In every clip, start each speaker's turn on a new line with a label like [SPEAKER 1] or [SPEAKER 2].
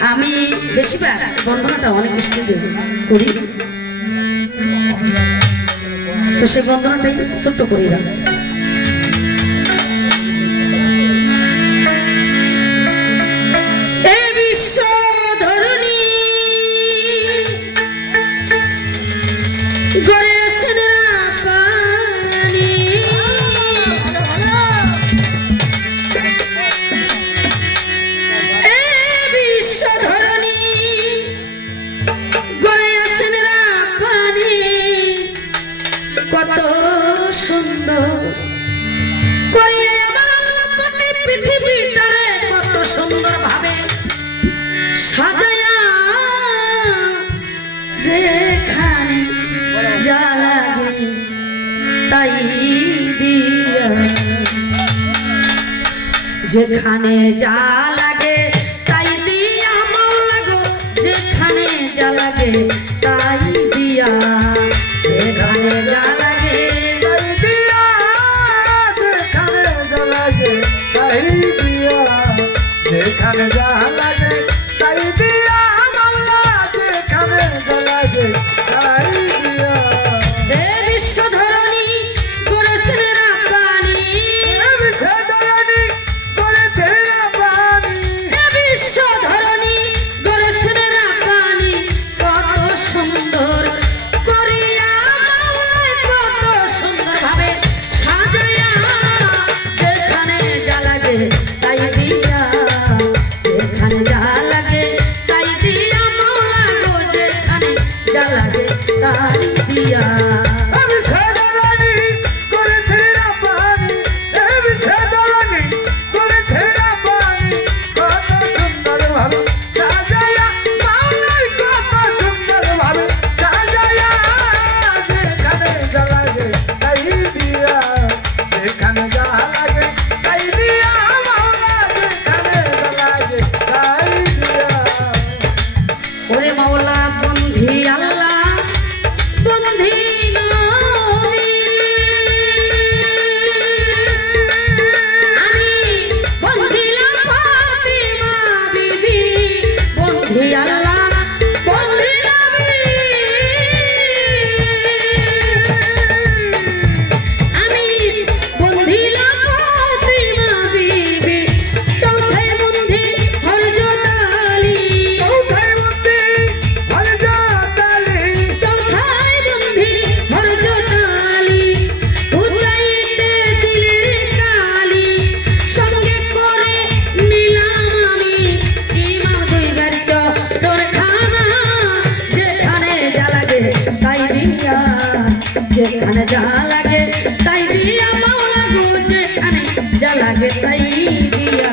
[SPEAKER 1] আমি বেশিরভাগ বন্দনাটা অনেক বৃষ্টিতে করি। তো সেই বন্দনাটাই ছোট্ট করি না ধরণী जखाने जा লাগে তাই দিয়া মাওলা গুছে আরে যা লাগে তাই দিয়া।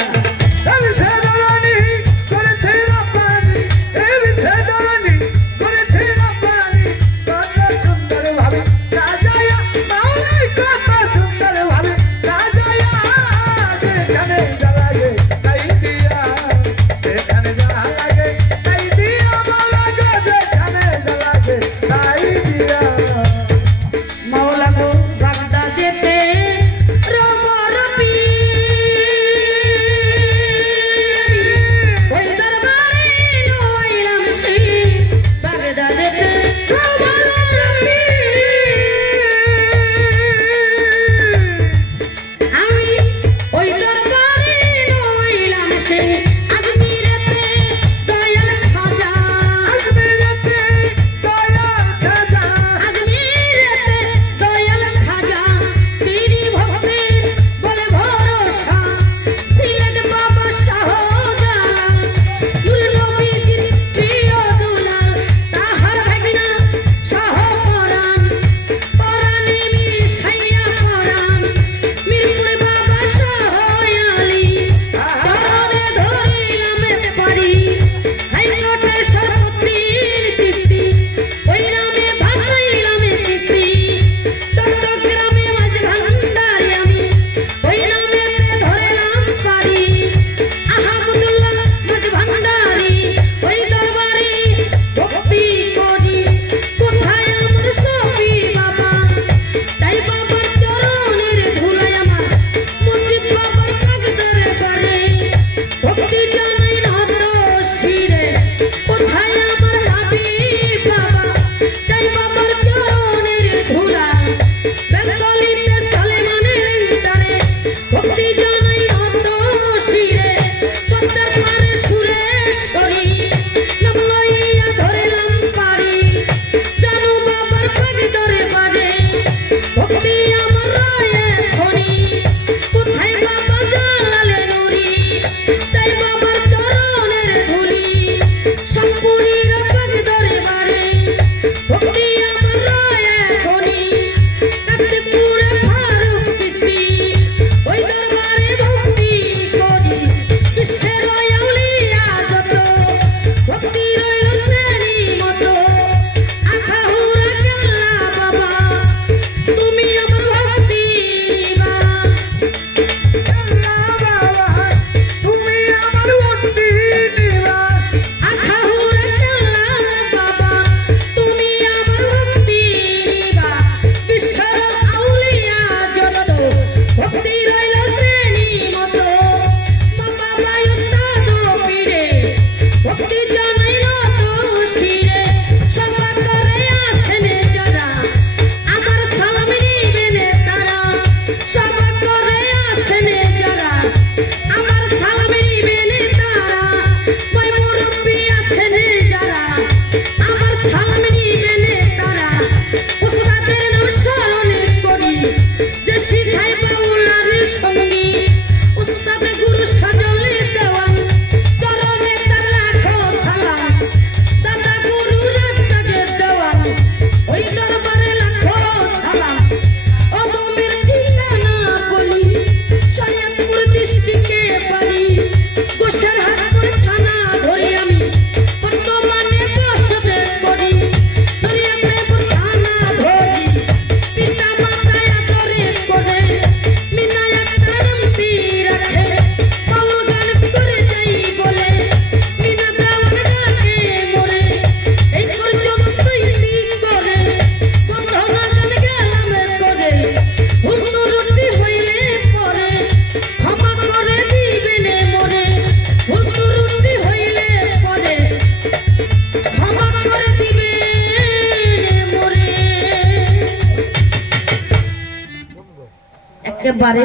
[SPEAKER 1] একেবারে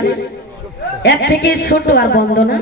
[SPEAKER 1] এক থেকে ছোট আর বন্দনা